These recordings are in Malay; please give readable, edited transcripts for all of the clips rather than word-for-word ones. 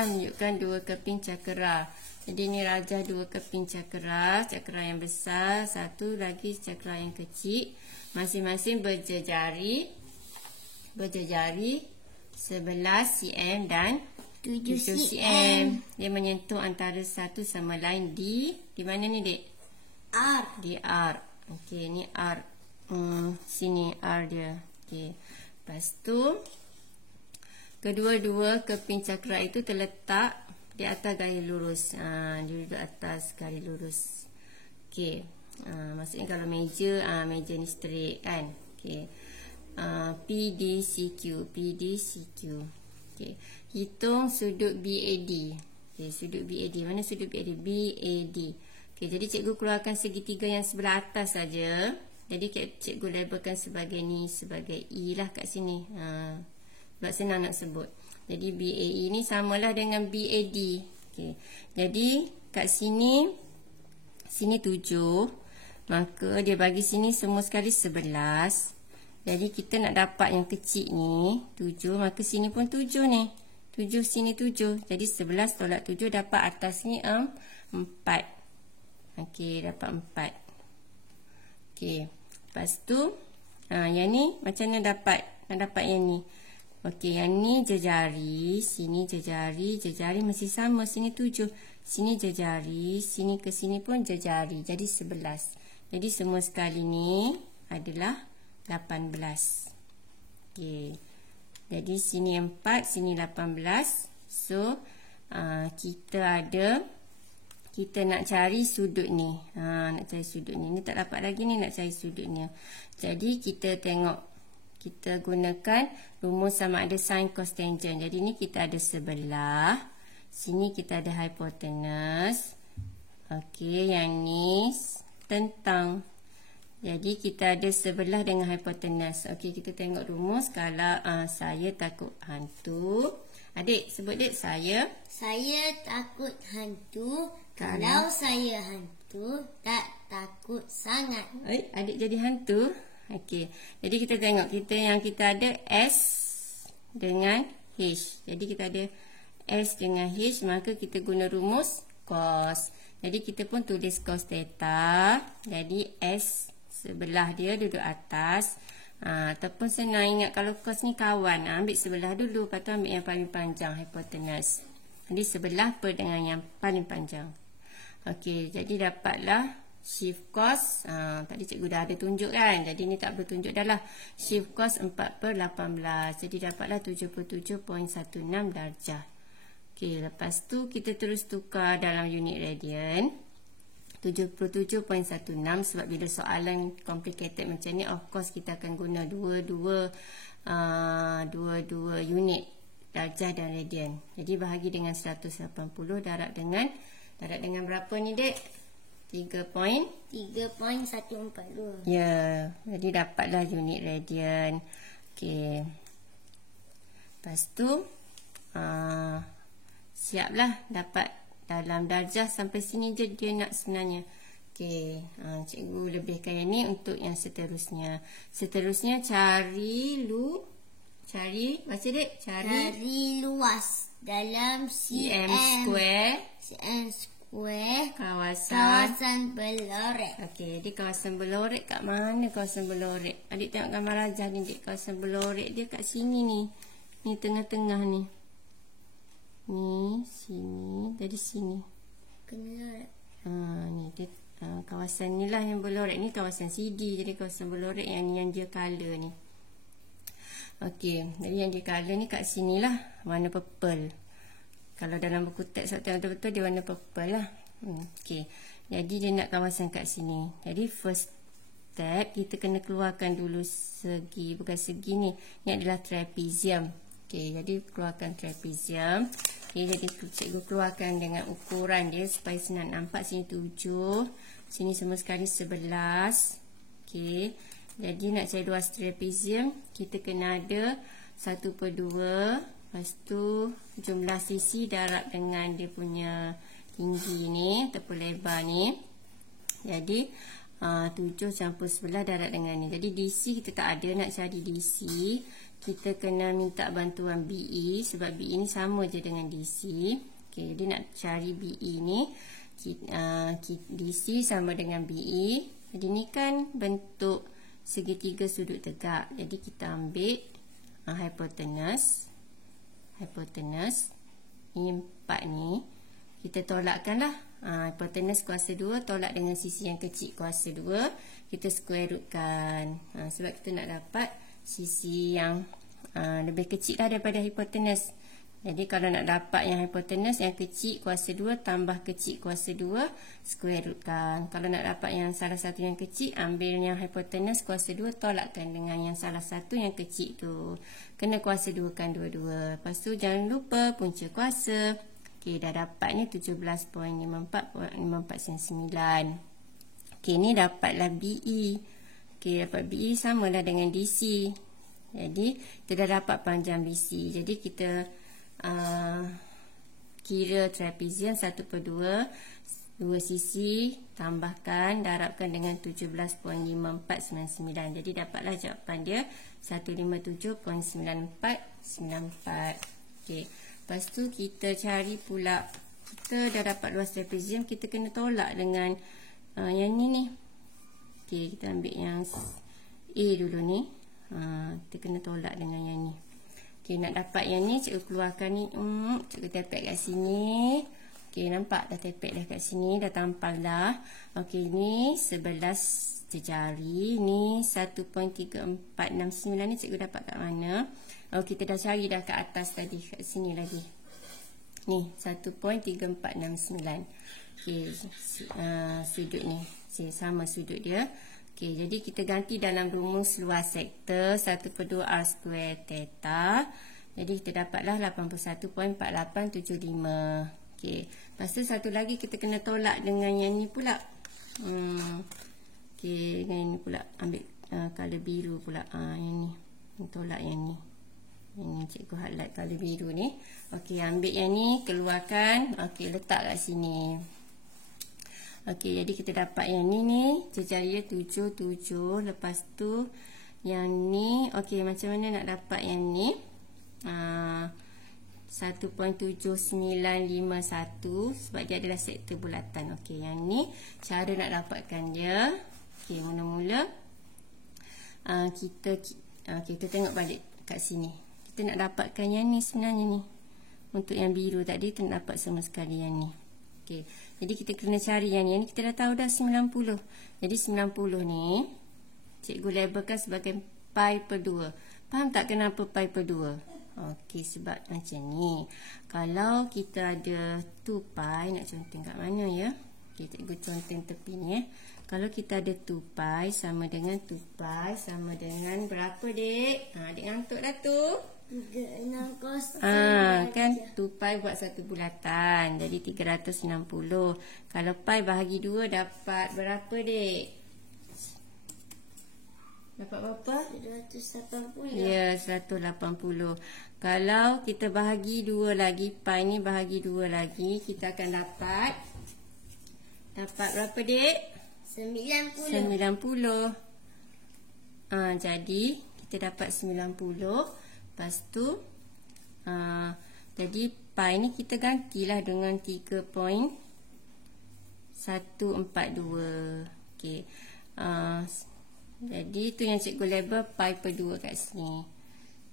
adalah menunjukkan dua keping cakera. Jadi ni rajah dua keping cakera, cakera yang besar, satu lagi cakera yang kecil. Masing-masing berjejari 11 cm dan 7 cm. Dia menyentuh antara satu sama lain di mana ni, Dek? R. Di R. Okey, ni R. Sini R dia. Okey. Lepas tu kedua-dua keping cakera itu terletak di atas garis lurus. Dia duduk atas garis lurus. Okey. Maksudnya kalau meja, meja ni straight kan. Okey. PDCQ. Okey. Hitung sudut BAD. Okey, sudut BAD. Mana sudut BAD? BAD. Okey, jadi cikgu keluarkan segitiga yang sebelah atas saja. Jadi cikgu labelkan sebagai ni, sebagai E lah kat sini. Sebab senang nak sebut. Jadi BAE ni samalah dengan BAD. Okey. Jadi kat sini 7. Maka dia bagi sini semua sekali 11. Jadi kita nak dapat yang kecil ni 7, maka sini pun 7 ni. 7 sini 7. Jadi 11 tolak 7 dapat atas ni 4. Okey, dapat 4. Okey. Lepas tu yang ni macam mana dapat? Nak dapat yang ni. Okey, yang ni jejari, sini jejari mesti sama, sini 7. Sini jejari, sini ke sini pun jejari. Jadi 11. Jadi semua sekali ni adalah 18. Okey. Jadi sini 4, sini 18. So kita nak cari sudut ni. Nak cari sudut ni. Ni tak dapat lagi ni, nak cari sudutnya. Jadi kita tengok, kita gunakan rumus sama ada sin cos tangent. Jadi ni kita ada sebelah. Sini kita ada hipotenus. Okey, yang ni tentang. Jadi kita ada sebelah dengan hipotenus. Okey, kita tengok rumus. Kalau saya takut hantu. Adik, sebut Dek. Saya takut hantu. Kalau saya hantu, tak takut sangat. Adik jadi hantu. Okey. Jadi kita tengok kita ada S dengan H. Jadi kita ada S dengan H, maka kita guna rumus cos. Jadi kita pun tulis cos theta. Jadi S sebelah dia duduk atas. Ataupun senang ingat kalau cos ni kawan. Ambil sebelah dulu, lepas tu ambil yang paling panjang, hipotenus. Jadi sebelah per dengan yang paling panjang. Okey, jadi dapatlah shift cos. Tadi cikgu dah ada tunjuk kan. Jadi ni tak perlu tunjuk dah lah. Shift cos 4/18. Jadi dapatlah 77.16 darjah. Okey, lepas tu kita terus tukar dalam unit radian. 77.16 sebab bila soalan complicated macam ni, of course kita akan guna dua unit darjah dan radian. Jadi bahagi dengan 180 darab dengan berapa ni, Dek? 3.142. Ya, jadi dapatlah unit radian. Okey. Lepas tu siaplah dapat dalam darjah. Sampai sini je dia nak sebenarnya. Okey, cikgu lebihkan yang ni untuk yang seterusnya. Seterusnya cari baca, Dek. Cari luas dalam cm square kawasan Belorek. Okey, jadi kawasan Belorek kat mana kawasan Belorek? Adik tengok gambar rajah ni, Dek. Kawasan Belorek dia kat sini ni. Ni tengah-tengah ni. Ni sini, dari sini. Kena. Ni dia, kawasan ni lah yang Belorek ni, kawasan CD. Jadi kawasan Belorek yang dia color ni. Okey, jadi yang dia color ni kat sini lah, warna purple. Kalau dalam buku teks tengok betul-betul dia warna purple lah. Okey, jadi dia nak kawasan kat sini. Jadi first step kita kena keluarkan dulu segi, bukan segi ni. Ni adalah trapezium. Okey, jadi keluarkan trapezium. Okey, jadi cikgu keluarkan dengan ukuran dia supaya senang nampak. Sini 7, sini semua sekali 11. Okey, jadi nak cari luas trapezium, kita kena ada 1/2. Lepas tu jumlah sisi darab dengan dia punya tinggi ni ataupun lebar ni. Jadi 7 campur 11 darab dengan ni. Jadi DC kita tak ada, nak cari DC. kita kena minta bantuan BE sebab BE ni sama je dengan DC. Okey, jadi nak cari BE ni, DC sama dengan BE. Jadi ni kan bentuk segitiga sudut tegak. Jadi kita ambil hipotenus. Ini 4 ni. Kita tolakkanlah. Hipotenus kuasa 2 tolak dengan sisi yang kecil kuasa 2. Kita square rootkan. Sebab kita nak dapat sisi yang lebih kecil lah daripada hipotenus. Jadi kalau nak dapat yang hipotenus yang kecil kuasa 2 tambah kecil kuasa 2, square rootkan. Kalau nak dapat yang salah satu yang kecil, ambil yang hipotenus kuasa 2 tolakkan dengan yang salah satu yang kecil tu. Kena kuasa 2 kan dua-dua. Lepas tu jangan lupa punca kuasa. Okey, dah dapat ni 17.54 Okey, ni dapatlah BE. Okey, dapat BE samalah dengan DC. Jadi kita dah dapat panjang BC. Jadi kita kira trapezium 1/2, dua sisi, tambahkan, darabkan dengan 17.5499. Jadi dapatlah jawapan dia 157.9494. Okey, lepas tu kita cari pula, kita dah dapat luas trapezium, kita kena tolak dengan yang ni. Okey, kita ambil yang A dulu ni. Kita kena tolak dengan yang ni. Okey, nak dapat yang ni, cikgu keluarkan ni. Cikgu tepek kat sini. Okey, nampak dah tepek dah kat sini, dah tampal dah. Okey, ni 11 jari. Ni 1.3469 ni cikgu dapat kat mana? Kita dah cari dah kat atas tadi, kat sini lagi. Ni 1.3469. Okey, sudut ni sama sudut dia. Okey, jadi kita ganti dalam rumus luas sektor 1/2 R square theta. Jadi kita dapatlah 81.4875. Okey, lepas tu satu lagi kita kena tolak dengan yang ni pula. Okey, dengan ini pula, ambil color biru pula. Yang ni, tolak yang ni. Yang ni cikgu highlight color biru ni. Okey, ambil yang ni, keluarkan. Okey, letak kat sini. Okey, jadi kita dapat yang ni jejak dia 77. Lepas tu yang ni, okey, macam mana nak dapat yang ni? 1.7951 sebab dia adalah sektor bulatan. Okey, yang ni cara nak dapatkan dia. Okey, mula-mula kita tengok balik kat sini. Kita nak dapatkan yang ni sebenarnya ni. Untuk yang biru tadi kita nak dapat sama sekali yang ni. Okey, jadi kita kena cari yang ni. Yang ni kita dah tahu dah 90. Jadi 90 ni cikgu labelkan sebagai pi/2. Faham tak kenapa pi/2? Okey, sebab macam ni. Kalau kita ada 2pi, nak conteng kat mana ya? Okey, cikgu conteng tepi ni . Kalau kita ada 2pi sama dengan 2pi sama dengan berapa, Dek? Dek ngantuk dah tu. 360. Kan 2pi buat satu bulatan. Jadi 360. Kalau pi bahagi 2 dapat berapa, Dek? Dapat berapa? 180. Ya, 180. Kalau kita bahagi 2 lagi, pi ni bahagi 2 lagi, kita akan dapat berapa, Dek? 90. Jadi kita dapat 90. Lepas tu jadi pi ni kita gantilah dengan 3.142. Okey. Jadi tu yang cikgu label pi/2 kat sini.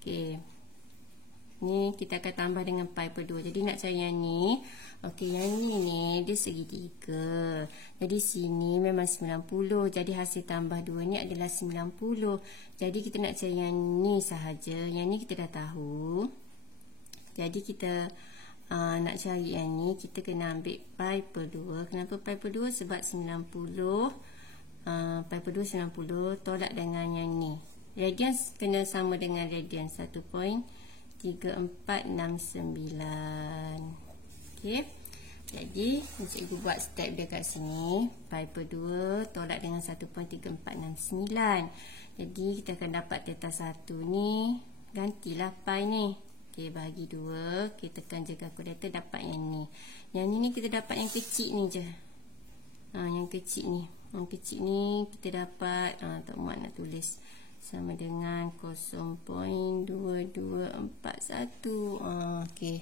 Okey. Ni kita akan tambah dengan pi/2. Jadi nak cari yang ni. Okey, yang ni dia segitiga. Jadi sini memang 90. Jadi hasil tambah 2 ni adalah 90. Jadi kita nak cari yang ni sahaja. Yang ni kita dah tahu. Jadi kita nak cari yang ni, kita kena ambil pi/2. Kenapa pi/2? Sebab 90. Pi/2 90 tolak dengan yang ni. Radians kena sama dengan radians 1.3469. Okey. Jadi cikgu buat step dia kat sini. pi/2 tolak dengan 1.3469. Jadi kita akan dapat theta 1 ni. Gantilah pi ni. Okey, bahagi 2. Kita tekan je kalkulator, dapat yang ni. Yang ni kita dapat yang kecil ni je. Yang kecil ni. Yang kecil ni kita dapat tak muat nak tulis. sama dengan 0.2241. Okey.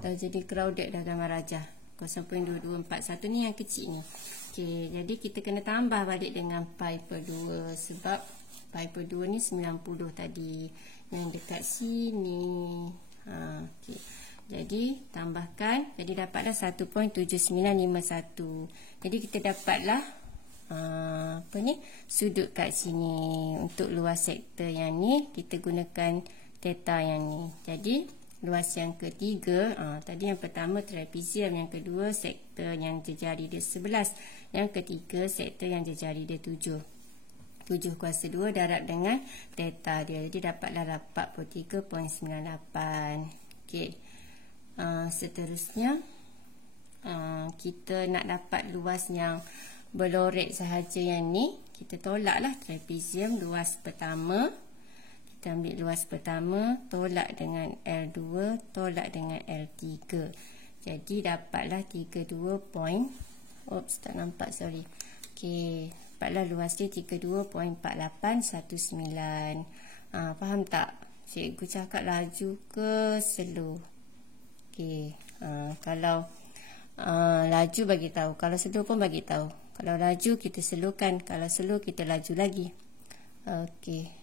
Dah jadi crowded dah gambar rajah. 0.2241 ni yang kecil ni. Okey, jadi kita kena tambah balik dengan pi per 2 sebab pi per 2 ni 90 tadi. Yang dekat sini. Okey. Jadi tambahkan, jadi dapatlah 1.7951. Jadi kita dapatlah apa ni, sudut kat sini. Untuk luas sektor yang ni kita gunakan theta yang ni. Jadi luas yang ketiga, tadi yang pertama trapezium, yang kedua sektor yang jejari dia 11, yang ketiga sektor yang jejari dia 7 kuasa 2 darab dengan theta dia. Jadi dapatlah 43.98. Okey. Seterusnya kita nak dapat luas yang berloret sahaja yang ni, kita tolaklah trapezium luas pertama. Kita ambil luas pertama, tolak dengan L2, tolak dengan L3. Jadi dapatlah 32. Tak nampak, sorry. Okey, dapatlah luas dia 32.4819. Faham tak? Cikgu cakap laju ke slow? Okey, kalau laju bagi tahu, kalau slow pun bagi tahu. Kalau laju kita slowkan, kalau slow kita laju lagi. Okey.